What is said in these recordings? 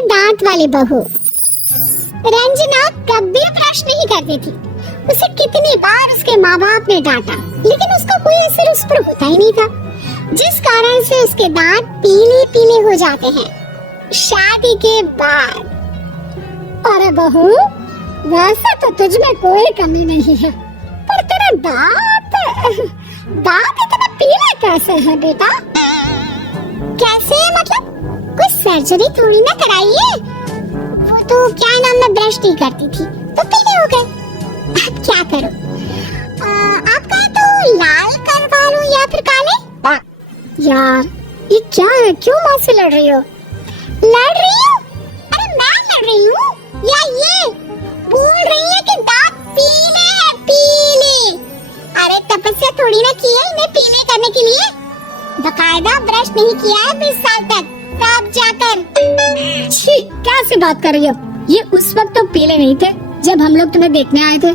पीले दांत वाली बहू। रंजना कभी ब्रश नहीं करती थी। उसे कितनी बार उसके माँ बाप ने डांटा, लेकिन उसका कोई असर उस पर होता ही नहीं था, जिस कारण से उसके दांत पीले पीले हो जाते हैं शादी के बाद। अरे बहू, वैसे तो तुझ में कोई कमी नहीं है, पर तेरा दांत इतना पीला कैसे है बेटा? कैसे मतलब? कोई सर्जरी थोड़ी ना कराई है। वो तो क्या नाम, मैं ब्रश नहीं करती थी तो पीले हो गए। अब क्या करूं? आप कहें तो लाल करवा लूं या फिर काले? यार ये क्या है, क्यों माँ से लड़ रही हो? लड़ रही हूँ? अरे मैं लड़ रही हूँ या ये बोल रही है कि दांत पीले हैं, पीले। अरे तपस्या थोड़ी ना की है इन्हें पीले करने के लिए। बकायदा ब्रश नहीं किया है 20 साल तक, तब जाकर। छी, कैसे बात कर रही हो? ये उस वक्त तो पीले नहीं थे जब हम लोग तुम्हें देखने आए थे।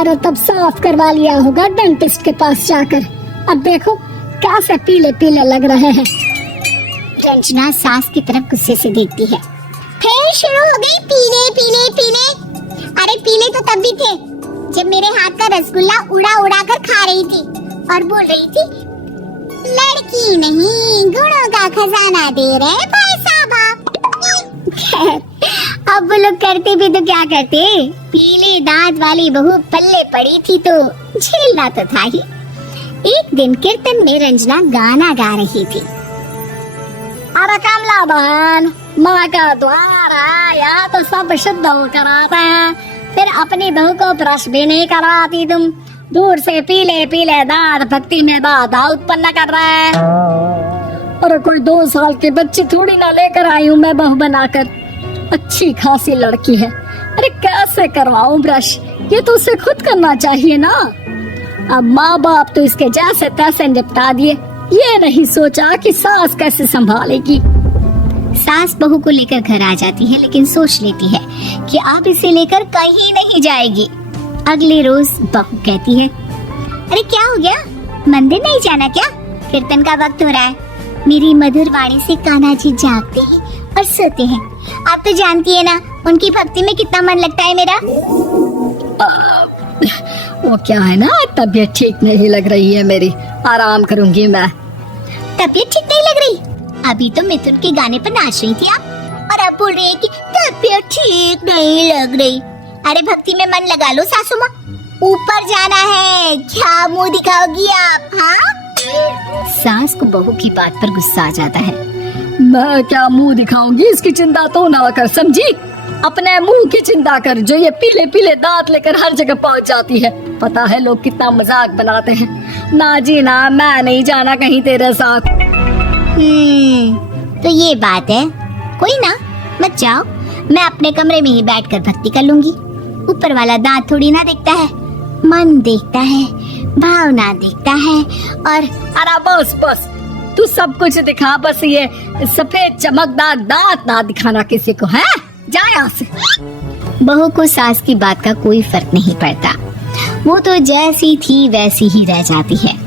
अरे तब साफ करवा लिया होगा डेंटिस्ट के पास जाकर। अब देखो कैसे पीले पीले लग रहे हैं। रंजना सास की तरफ गुस्से से देखती है। फिर शुरू हो गई पीले पीले पीले। अरे पीले तो तब भी थे जब मेरे हाथ का रसगुल्ला उड़ा उड़ा कर खा रही थी और बोल रही थी, लड़की नहीं गुणों का खजाना दे रहे भाई साहब। अब वो लोग करते भी तो क्या करते, पीले दांत वाली बहू पल्ले पड़ी थी तो झेलना तो था ही। एक दिन कीर्तन में रंजना गाना गा रही थी। अरे कमला बहन, माँ का द्वार आया तो सब शुद्ध होकर आता है, फिर अपनी बहू को ब्रश भी नहीं कराती तुम। दूर से पीले पीले दांत भक्ति में बाधा उत्पन्न कर रहा है। अरे कोई 2 साल के बच्चे थोड़ी ना लेकर आई हूँ मैं बहू बनाकर। अच्छी खासी लड़की है, अरे कैसे करवाऊं ब्रश? ये तो उसे खुद करना चाहिए ना। अब माँ बाप तो इसके जैसे तैसे निपटा दिए, ये नहीं सोचा कि सास कैसे संभालेगी। सास बहू को लेकर घर आ जाती है, लेकिन सोच लेती है कि अब इसे लेकर कहीं नहीं जाएगी। अगले रोज बहू कहती है, अरे क्या हो गया, मंदिर नहीं जाना क्या? कीर्तन का वक्त हो रहा है। मेरी मधुर वाणी से कान्हा जी जागते हैं और सोते हैं। आप तो जानती है ना उनकी भक्ति में कितना मन लगता है मेरा। वो क्या है ना, तबीयत ठीक नहीं लग रही है मेरी, आराम करूंगी मैं। तबीयत ठीक नहीं लग रही? अभी तो मिथुन के गाने पर नाच रही थी आप, और अब बोल रही है कि तबीयत ठीक नहीं लग रही। अरे भक्ति में मन लगा लो सासू माँ, ऊपर जाना है, क्या मुंह दिखाओगी आप? हाँ? सास को बहू की बात पर गुस्सा आ जाता है। मैं क्या मुंह दिखाऊंगी, इसकी चिंता तो ना कर, समझी? अपने मुंह की चिंता कर, जो ये पीले पीले दांत लेकर हर जगह पहुंच जाती है। पता है लोग कितना मजाक बनाते हैं। ना जी ना, मैं नहीं जाना कहीं तेरे साथ। तो ये बात है, कोई ना, मत जाओ, मैं अपने कमरे में ही बैठकर भक्ति कर लूंगी। ऊपर वाला दांत थोड़ी ना देखता है, मन देखता है, भावना देखता है। और अरे बस बस, तू सब कुछ दिखा, बस ये सफेद चमकदार दांत ना दिखाना किसी को, है? जा यहाँ से। बहू को सास की बात का कोई फर्क नहीं पड़ता, वो तो जैसी थी वैसी ही रह जाती है।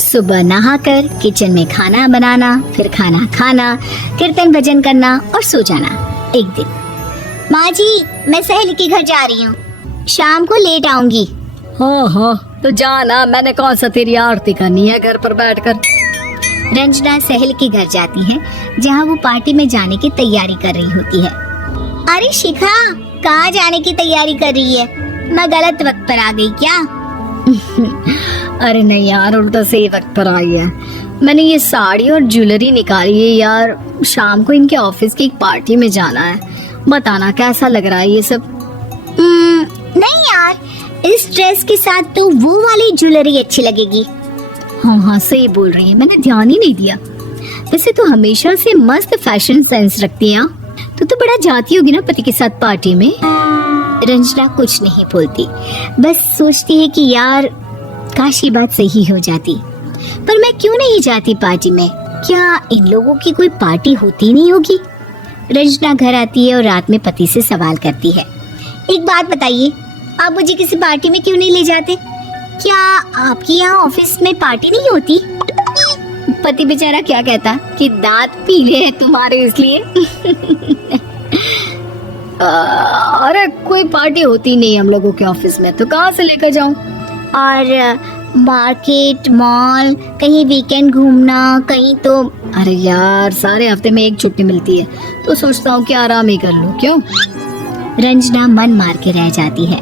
सुबह नहाकर किचन में खाना बनाना, फिर खाना खाना, कीर्तन भजन करना और सो जाना। एक दिन, माँ जी मैं सहेली के घर जा रही हूँ, शाम को लेट आऊंगी। हाँ हाँ तो जाना, मैंने कौन सा तेरी आरती करनी है घर पर बैठकर। रंजना सहेली के घर जाती है, जहाँ वो पार्टी में जाने की तैयारी कर रही होती है। अरे शिखा, कहाँ जाने की तैयारी कर रही है? मैं गलत वक्त पर आ गई क्या? अरे नहीं यार, उल्टा सही वक्त पर आई है। मैंने ये साड़ी और ज्वेलरी निकाली है यार, शाम को इनके ऑफिस की एक पार्टी में जाना है। बताना कैसा लग रहा है ये सब? नहीं यार, इस ड्रेस के साथ तो वो वाली ज्वेलरी अच्छी लगेगी। हाँ हाँ सही बोल रही है, मैंने ध्यान ही नहीं दिया। वैसे तो हमेशा से मस्त फैशन सेंस रखती है। तो बड़ा जाती होगी ना पति के साथ पार्टी में। रंजना कुछ नहीं बोलती, बस सोचती है कि यार काश ये बात सही हो जाती, पर मैं क्यों नहीं जाती पार्टी में? क्या इन लोगों की कोई पार्टी होती नहीं होगी? रंजना घर आती है और रात में पति से सवाल करती है, एक बात बताइए, आप मुझे किसी पार्टी में क्यों नहीं ले जाते? क्या आपके यहाँ ऑफिस में पार्टी नहीं होती? पति बेचारा क्या कहता कि दांत पीले हैं तुम्हारे इसलिए। अरे कोई पार्टी होती नहीं हम लोगों के ऑफिस में, तो कहाँ से लेकर जाऊं? और मार्केट, मॉल, कहीं वीकेंड घूमना, कहीं तो। अरे यार सारे हफ्ते में एक छुट्टी मिलती है, तो सोचता हूँ कि आराम ही कर लूं। क्यों? रंजना मन मार के रह जाती है।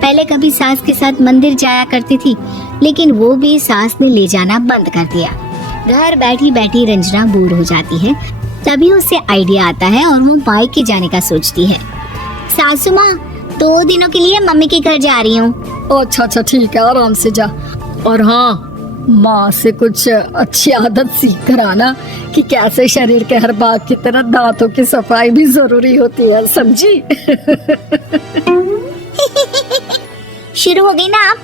पहले कभी सास के साथ मंदिर जाया करती थी, लेकिन वो भी सास ने ले जाना बंद कर दिया। घर बैठी बैठी रंजना बोर हो जाती है। तभी उसे आइडिया आता है और वो मायके जाने का सोचती है। सासू माँ, 2 दिनों के लिए मम्मी के घर जा रही हूँ। अच्छा अच्छा ठीक है, आराम से जा। और हाँ, माँ से कुछ अच्छी आदत सीख कर आना कि कैसे शरीर के हर भाग की तरह दांतों की सफाई भी जरूरी होती है, समझी? शुरू हो गई ना आप?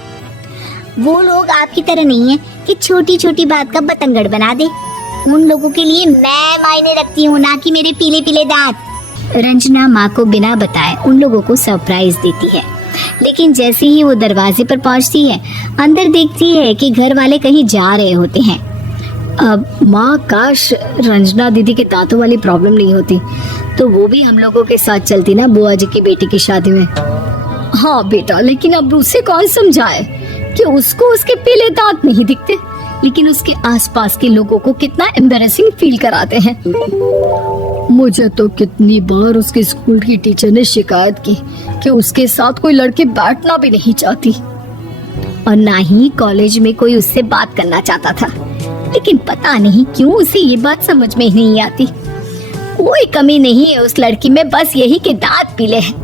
वो लोग आपकी तरह नहीं है कि छोटी छोटी बात का बतंगड़ बना दे। उन लोगों के लिए मैं मायने रखती हूँ, ना कि मेरे पीले पीले दांत। रंजना माँ को बिना बताए उन लोगों को सरप्राइज देती है, लेकिन जैसे ही वो दरवाजे पर पहुंचती है, अंदर देखती है कि घर वाले कहीं जा रहे होते हैं। अब माँ, काश रंजना दीदी के दांतों वाली प्रॉब्लम नहीं होती, तो वो भी हम लोगों के साथ चलती ना बुआ जी की बेटी की शादी में। हाँ बेटा, लेकिन अब उसे कौन समझाए कि उसको उसके पीले दांत नहीं दिखते, लेकिन उसके आसपास के लोगों को कितना एम्बैरेसिंग फील कराते हैं। मुझे तो कितनी बार उसके स्कूल की टीचर ने शिकायत की कि उसके साथ कोई लड़की बैठना भी नहीं चाहती, और ना ही कॉलेज में कोई उससे बात करना चाहता था। लेकिन पता नहीं क्यों उसे ये बात समझ में ही नहीं आती। कोई कमी नहीं है उस लड़की में, बस यही कि दांत पीले हैं।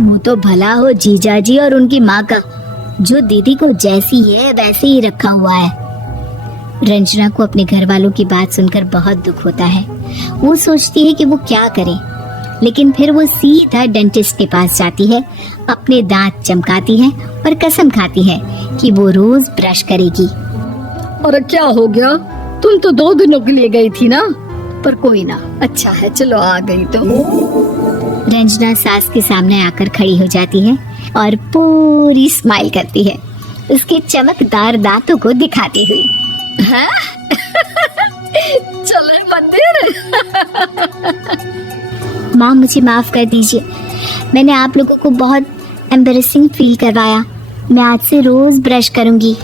वो तो भला हो जीजा जी और उनकी माँ का, जो दीदी को जैसी है वैसे ही रखा हुआ है। रंजना को अपने घर वालों की बात सुनकर बहुत दुख होता है। वो सोचती है कि वो क्या करे, लेकिन फिर वो सीधा डेंटिस्ट के पास जाती है, अपने दांत चमकाती है और कसम खाती है कि वो रोज ब्रश करेगी। और क्या हो गया? तुम तो 2 दिनों के लिए गई थी ना, पर कोई ना, अच्छा है चलो आ गई तो। रंजना सास के सामने आकर खड़ी हो जाती है और पूरी स्माइल करती है, उसके चमकदार दांतों को दिखाती हुई। हैं? चले मंदिर? माँ, मुझे माफ कर दीजिए, मैंने आप लोगों को बहुत एम्बैरेसिंग फील करवाया। मैं आज से रोज ब्रश करूंगी।